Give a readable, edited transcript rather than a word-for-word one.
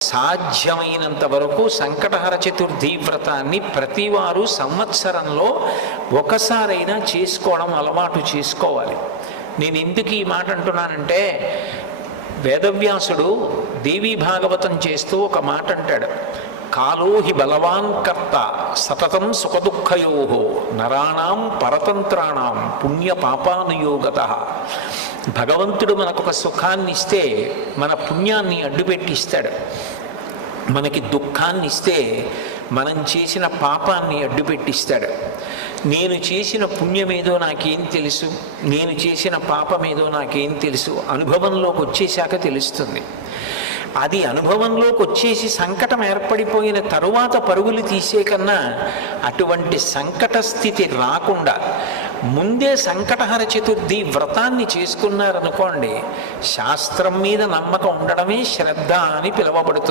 సాధ్యమైనంత వరకు సంకటహర చతుర్థి వ్రతాన్ని ప్రతివారు సంవత్సరంలో ఒకసారైనా చేసుకోవడం అలవాటు చేసుకోవాలి. నేను ఎందుకు ఈ మాట అంటున్నానంటే, వేదవ్యాసుడు దేవీ భాగవతం చేస్తూ ఒక మాట అంటాడు, కాలో హి బలవాన్ కర్త సతతం సుఖదుఃఖయో నరాణం పరతంత్రాణం పుణ్య పాపానుయోగత. భగవంతుడు మనకొక సుఖాన్ని ఇస్తే మన పుణ్యాన్ని అడ్డుపెట్టిస్తాడు, మనకి దుఃఖాన్ని ఇస్తే మనం చేసిన పాపాన్ని అడ్డుపెట్టిస్తాడు. నేను చేసిన పుణ్యమేదో నాకేం తెలుసు, నేను చేసిన పాపమేదో నాకేం తెలుసు, అనుభవంలోకి వచ్చేశాక తెలుస్తుంది. అది అనుభవంలోకి వచ్చేసి సంకటం ఏర్పడిపోయిన తరువాత పరుగులు తీసే కన్నా అటువంటి సంకట స్థితి రాకుండా ముందే సంకటహర చతుర్థి వ్రతాన్ని చేసుకున్నారనుకోండి, శాస్త్రం మీద నమ్మకం ఉండడమే శ్రద్ధ అని పిలువబడుతుంది.